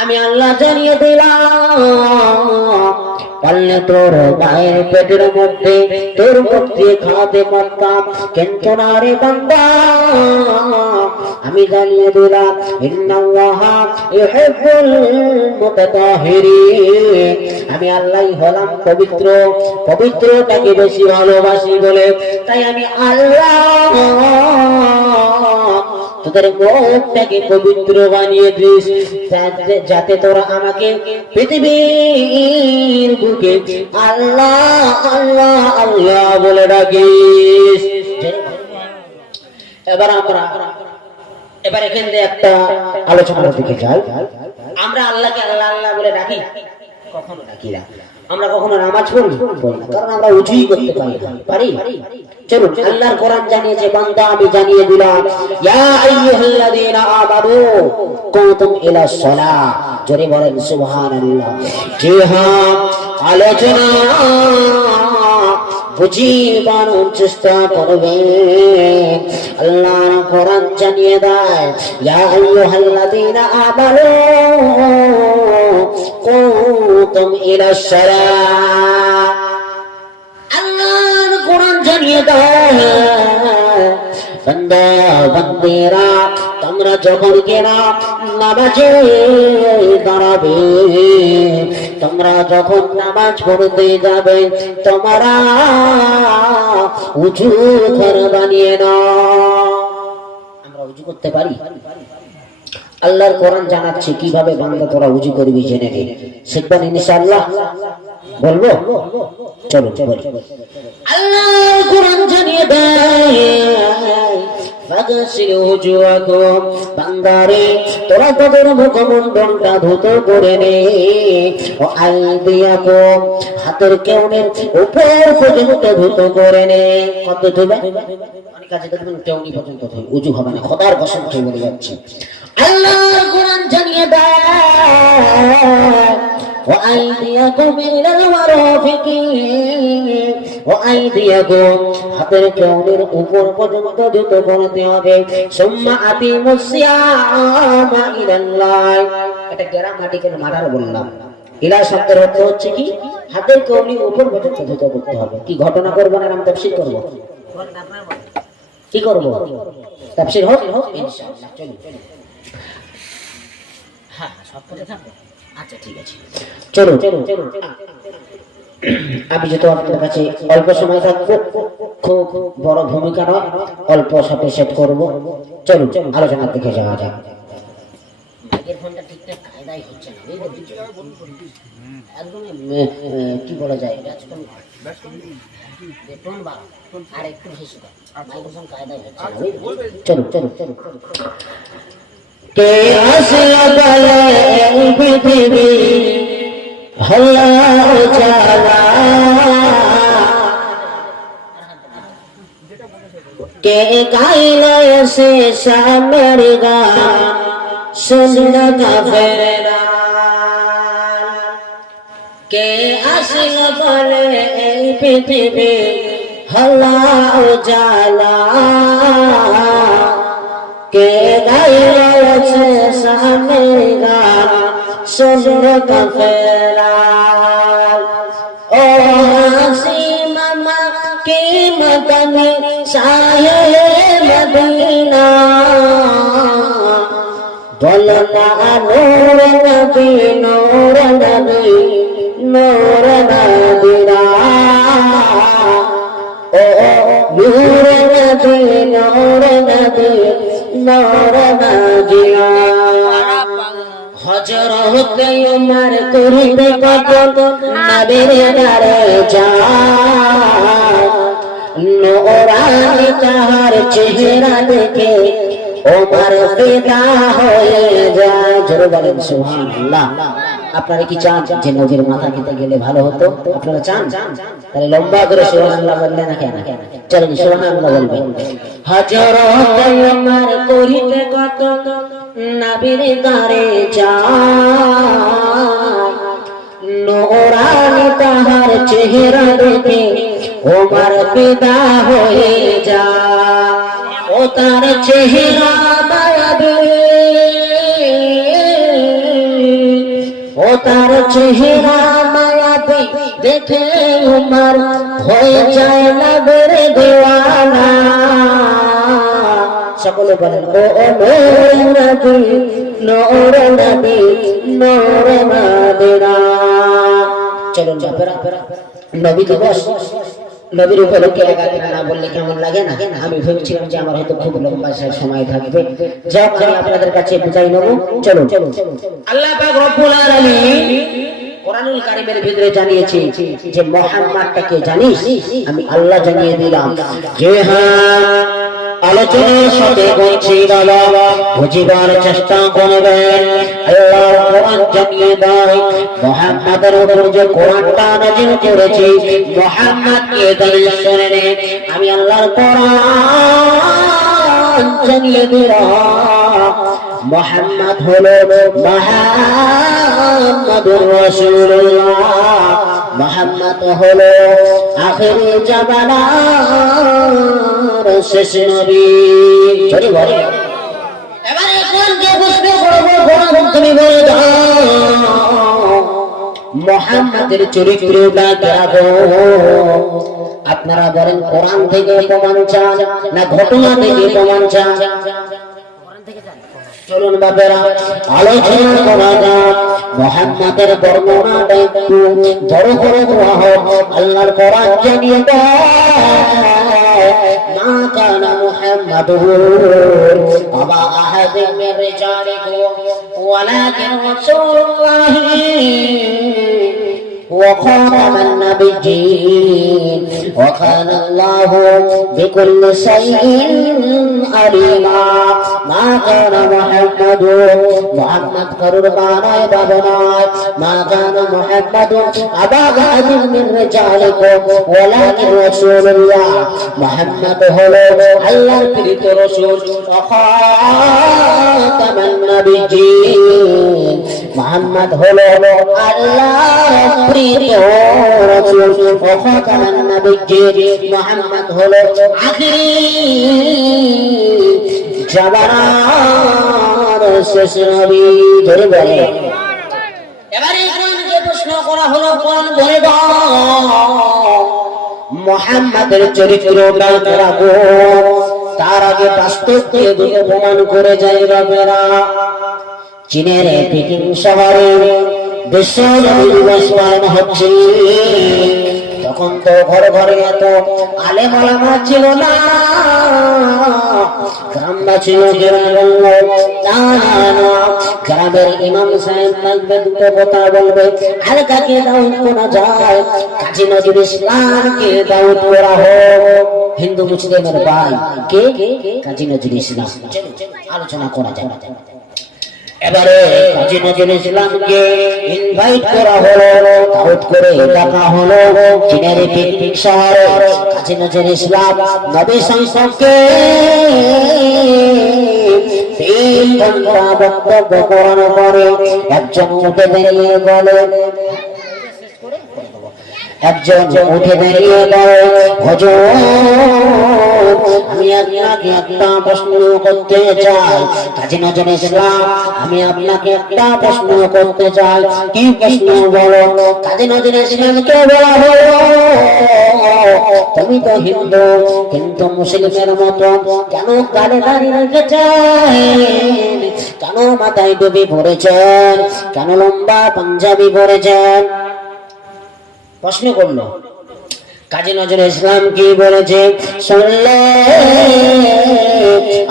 আমি আল্লাহ জানিয়ে দিলাম পারলে তোর মায়ের পেটের মধ্যে তোর মুক্তি খাওয়াতে পারতাম, কিন্তু না রে বান্দা, আমি জানিয়ে দিলাম ইন্নাল্লাহা ইউহিব্বুল মুতাতাহিরিন, আমি আল্লাহই হলাম পবিত্র, পবিত্রতাকে বেশি ভালোবাসি বলে তাই আমি আল্লাহ তোদের মুখটাকে পবিত্র বানিয়ে দিস, যাতে তোরা আমাকে পৃথিবীর বুকে আল্লাহ আল্লাহ আল্লাহ বলে ডাকিস। এবার এখান থেকে একটা আলোচনার দিকে যাই। আমরা আল্লাহকে আল্লাহ আল্লাহ বলে ডাকি, কখনো ডাকি না। আমরা কখনো নামাজ পড়ি না, কারণ আমরা উজুই করতে পারি। চলুন, আল্লাহর কোরআন জানিয়েছে, বান্দা আমি জানিয়ে দিলাম ইয়া আইয়ুহাল্লাযীনা আমানু কুমতুম ইলাস সালাহ, জোরে বলেন সুবহানাল্লাহ। জি হ্যাঁ, আলোচনা বুঝিবার চেষ্টা করবেন। আল্লাহর কোরআন জানিয়ে দেয় ইয়া আইয়ুহাল্লাযীনা আমানু কুমতুম ইলাস সালাহ। আল্লাহর কোরআন জানিয়ে দেয় বান্দা বান্দিরা তোমরা যখন কেনা নামাজে দাঁড়াবে, তোমরা যখন নামাজ পড়তে যাবে, তোমরা উজু ঘর বানিয়ে নাও। আমরা উজু করতে পারি? আল্লাহর কোরআন জানাচ্ছে কিভাবে বান্দা তোরা উজু করবি, জেনে নে, শিখবেন ইনশাআল্লাহ। বলবো? চলো বলি। আল্লাহর কোরআন জানিয়ে দেয় ফাগসিলু ওজুহাকুম, বান্দারে তোরা তোদের মুখমণ্ডলটা ধুত করে নে, ও আইদিয়াকুম, হাতের কেউনের উপর পর্যন্ত ধুত করে নে। কত ধুবে? অনেক কাছে দেখবেন কেউনি পর্যন্ত ধুই, উজু হবে না, খোদার কসম খেয়ে বলে যাচ্ছে। আল্লাহর কোরআন জানিয়ে দেয় وأيديكم إلى المرافق وأيديكم, হাতের কেউনের উপর পর্যন্ত ধুত করতে হবে। সুম্মা আতিমুস সিয়ামা ইলাল্লাহ, এটা গ্রামাটিক্যাল মার্ডার বললাম। ইলা শব্দের অর্থ হচ্ছে কি? হাতের কেউনের উপর পর্যন্ত ধুত করতে হবে। কি ঘটনা করব না আমি তাফসীর করব? কি করব? তাফসীর হোক ইনশাআল্লাহ। চলুন, হ্যাঁ সব কথা থাকবে। আচ্ছা ঠিক আছে, চলো। আমি যেহেতু আপনাদের কাছে অল্প সময় থাকবো, খুব বড় ভূমিকা নয়, অল্প সাথে সেট করবো। চলুন আলোচনার দিকে যাওয়া যাক। মাইকের ফোনটা ঠিকঠাক কায়দাই হচ্ছে না, একদম কি বলা যায়, আর একটু বেশি মাইক্রোফোন কায়দাই হচ্ছে না। চলুন চলুন চলুন। কে আসলো বলে এই পৃথিবী হলো জালা, কে গাইলো সে সামের গান শুনলো কাফেররা, কে আসলো বলে এই পৃথিবী হলো জালা, কে গাইলো সে সামের গান শুনলো কাফেররা। ও হাসি মামা কি মদনী শাহে মদিনা, বলো না নূর নবী নূর নবী নূর নবীরা, ও নূর নবী নূর নবী নূর নবীরা। হযরত উমর করিবে কত নবীর দারে যায়, নূরানি তাহার চেহারা দেখে ওমর ফিদা হয়ে যায়। জোরে বলেন সুবহানাল্লাহ। আপনারা কি চান যে নবীর মাথা খেতে গেলে ভালো হতো? আপনারা চান? তাহলে লম্বা করে সুবহানাল্লাহ বললেন না কেন? চলেন সুবহানাল্লাহ বলবেন। হযরত উমর করিবে কত নবীর দারে যায়, নূরানি তাহার চেহারা দেখে ওমর ফিদা হয়ে যায়। ও তার চেহারা মায়াবী, তার চেহারা মায়াবী দেখে উমর হয়ে যায় নবীর দিওয়ানা। সকলে বলেন ও নূর নবী নূর নবী নূর মদিনা। চলুন বাপেরা, নবী দিবস নবীর উপলক্ষে গান না বললে কেমন লাগে না? আমি ভেবেছিলাম যে আমার হয়তো খুব লম্বা সময় থাকবে, যাও আমি আপনাদের কাছে বিদায় নেব। চলুন, আল্লাহ পাক রব্বুল আলামিন কোরআনুল কারীমের ভিতরে জানিয়েছে যে মুহাম্মদটাকে জানিস? আমি আল্লাহ জানিয়ে দিলাম যে হ্যাঁ, আলোচনার সাথে বলছি বাবা, বুঝিবার চেষ্টা করবেন। আল্লাহ কোরআন জানিয়ে দেয় মুহাম্মাদের উপর যে কোরআনটা নাযিল করেছি, মুহাম্মদকে দলিল শুনে আমি আল্লাহর কোরআন জানিয়ে দিলাম মুহাম্মদ হলো মুহাম্মাদুর রাসূলুল্লাহ, মুহাম্মদ হলো আখিরি জামানার শেষ নবী। চলি বলে এবারে কোনকে প্রশ্ন করব, কোরআন তুমি বলে দাও মুহাম্মাদের চরিত্রটা কেমন? আপনারা বলেন কোরআন থেকে প্রমাণ চান না ঘটনা থেকে প্রমাণ চান? চলুন বাপেরা, আলোচনা করা যাক মুহাম্মাদের বর্ণনাটা একটু বড় করে দেওয়া হোক। আল্লাহর কোরআন জানিয়ে দেয় মা কানা মুহাম্মাদুর আবা আহাদিন মির রিজালিকুম ওয়ালাকিন রাসূলুল্লাহি وخاتم النبيين وكان الله بكل شيء عليما। ما كان محمد قرر بانا بابنا، ما كان محمد أبا أحد من رجالكم ولكن رسول الله، محمد هو الله প্রেরিত রাসূল وخاتم النبيين، محمد হলো আল্লাহর প্রিয় রাসূল وخاتم النبيين، محمد হলো আখিরি জামানার শেষ নবী। ধরে বলে এবারে কোরআনকে প্রশ্ন করা হলো, কোরআন বলে দাও মুহাম্মাদের চরিত্রটা কেমন? তার আগে বাস্তবকে দিয়ে প্রমাণ করে যায় বাবেরা। চীনের পেকিং শহরে বিশ্ব নবী দিবস পালন হচ্ছে, তখন তো ঘরে ঘরে এত আলেম ওলামা ছিল না, গ্রামবাসী গ্রামের ইমাম সাহেব থাকবে, দুটো কথা বলবে, আর কাকে দাওয়াত করা যায়? কাজী নজরুল ইসলামকে দাওয়াত করা হোক। হিন্দু মুসলিমের ভাই কে? কাজী নজরুল ইসলাম। আলোচনা করা যায়। এবারে কাজী নজরুল ইসলামকে ইনভাইট করা হলো, দাওয়াত করে ডাকা হলো চীনের পেকিং শহরে। কাজী নজরুল ইসলাম নবী সম্পর্কে 3 ঘন্টা বক্তব্য করার পরে একজন উঠে দাঁড়িয়ে বলে, হুজুর আমি আপনাকে একটা প্রশ্ন করতে চাই। কাজী নজরুল ইসলাম আমি আপনাকে একটা প্রশ্ন করতে চাই। কি প্রশ্ন বলো? কাজী নজরুল ইসলামকে বলা হলো তুমি তো হিন্দু, কিন্তু মুসলিমের মতো কেন গালে দাঁড়িয়ে রেখেছেন? কেন মাথায় টুপি পরেছেন? কেন লম্বা পাঞ্জাবি পরেছেন? প্রশ্ন করলো। কাজী নজরুল ইসলাম কি বলেছে শুনলে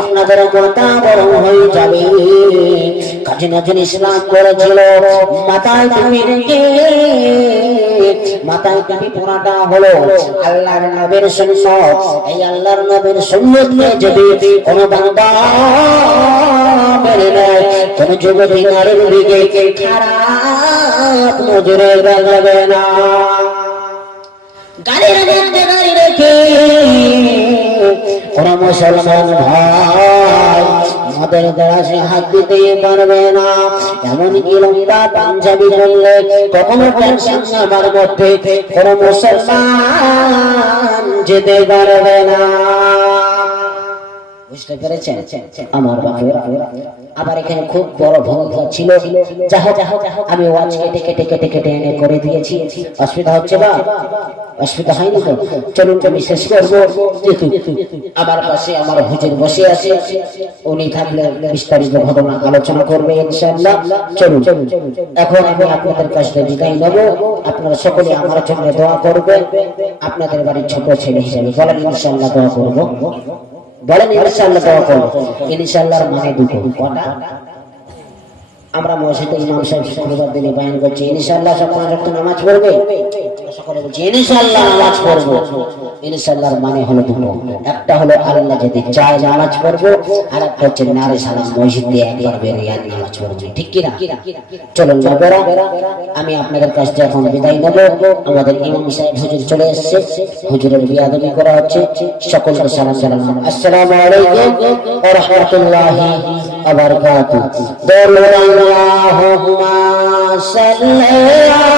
আপনাদের কথা বরং হয়ে যাবে। কাজী নজরুল ইসলাম বলেছিল মাথায় টুপি রেখে, মাথায় টুপি পরাটা হলো আল্লাহর নবীর সুন্নাত। এই আল্লাহর নবীর সুন্নাতকে যদি কোনো বান্দা মেনে নেয়, কোন যুবতী নারীর দিকে খারাপ নজরে লাগবে না। গাড়ির মধ্যে গাড়ি রেখে কোন মুসলমান ভাই মদের দ্বারা হাত দিতে পারবে না। এমনকি লম্বা পাঞ্জাবি বললে কখনো আমার মধ্যে কোন মুসলমান যেতে পারবে না। বুঝতে পেরেছেন আমার বাপের? আবার এখানে খুব বড় ভূমিকা ছিল, যাহা আমি ওয়াজ কেটে কেটে কেটে কেটে এনে করে দিয়েছি। অসুবিধা হচ্ছে বা? অসুবিধা হয়নি তো? চলুন আমি শেষ করবো। আমার পাশে আমার হুজুর বসে আছে, উনি থাকলে বিস্তারিত ঘটনা আলোচনা করবে ইনশাআল্লাহ। চলুন এখন আমি আপনাদের কাছ থেকে বিদায় নেব। আপনারা সকলে আমার জন্য দোয়া করবেন, আপনাদের বাড়ির ছোট ছেলে হিসেবে বলেন ইনশাআল্লাহ দোয়া করবো। বলেন ইনশাআল্লাহ দোয়া করবো। ইনশাআল্লাহর মানে দুটো। আমরা মসজিদে ইমাম সাহেব শুক্রবার দিনে বয়ান করছি, ইনশাআল্লাহ সব পাঁচ ওয়াক্ত নামাজ পড়বে। সকলে বলছি ইনশাআল্লাহ নামাজ পড়বো। ইনশাআল্লাহর মানে হলো দুটো, একটা হলো আল্লাহ যদি চায় নামাজ পড়বো, আর একটা হচ্ছে নারে সালাম মসজিদে একবার বেরিয়ে নামাজ পড়বো। ঠিক কি না? চলুন বাবারা, আমি আপনাদের কাছ থেকে এখন বিদায় নেব। আমাদের ইমাম সাহেব হুজুর চলে এসেছে, হুজুরের বিয়াদবি করা হচ্ছে। সকলকে সালাম জানালাম, আসসালামু আলাইকুম ওয়া রাহমাতুল্লাহি ওয়া বারাকাতুহু। আল্লাহুম্মা সাল্লি